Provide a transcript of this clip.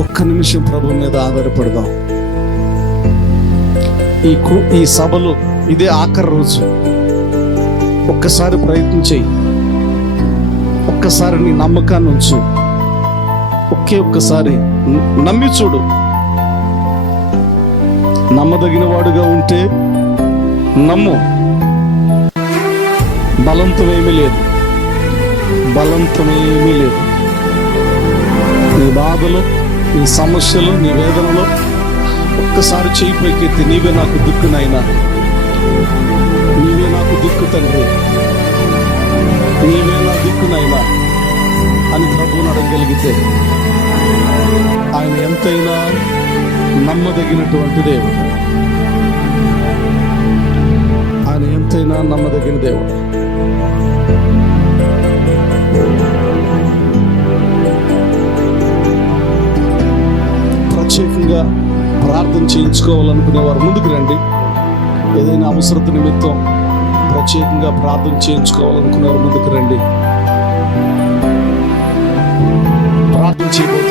ఒక్క నిమిషం ప్రభు మీద ఆధారపడదాం. ఈ సభలో ఇదే ఆఖరి రోజు. ఒక్కసారి ప్రయత్నం చేయి, ఒక్కసారి నీ నమ్మకాన్ని ఉంచు, ఒక్కసారి నమ్మి చూడు. నమ్మదగిన వాడుగా ఉంటే నమ్ము. బలంతమేమీ లేదు, బలంతమేమీ లేదు. నీ బాధలు, నీ సమస్యలు, నీ వేదనలో ఒక్కసారి చేయి పైకెత్తి, నీవే నాకు దిక్కునైనా, నీవే నాకు దిక్కు తండ్రి, నీవే నా దిక్కునైనా అని ప్రభువుని అడగగలిగితే ఆయన ఎంతైనా నమ్మదగినటువంటి దేవుడు. ఆయన ఎంతైనా నమ్మదగిన దేవుడు. ప్రత్యేకంగా ప్రార్థన చేయించుకోవాలనుకునే వారు ముందుకు రండి. ఏదైనా అవసరత నిమిత్తం ప్రత్యేకంగా ప్రార్థన చేయించుకోవాలనుకునే వారు ముందుకు రండి. ప్రార్థన చేయబోతున్నారు.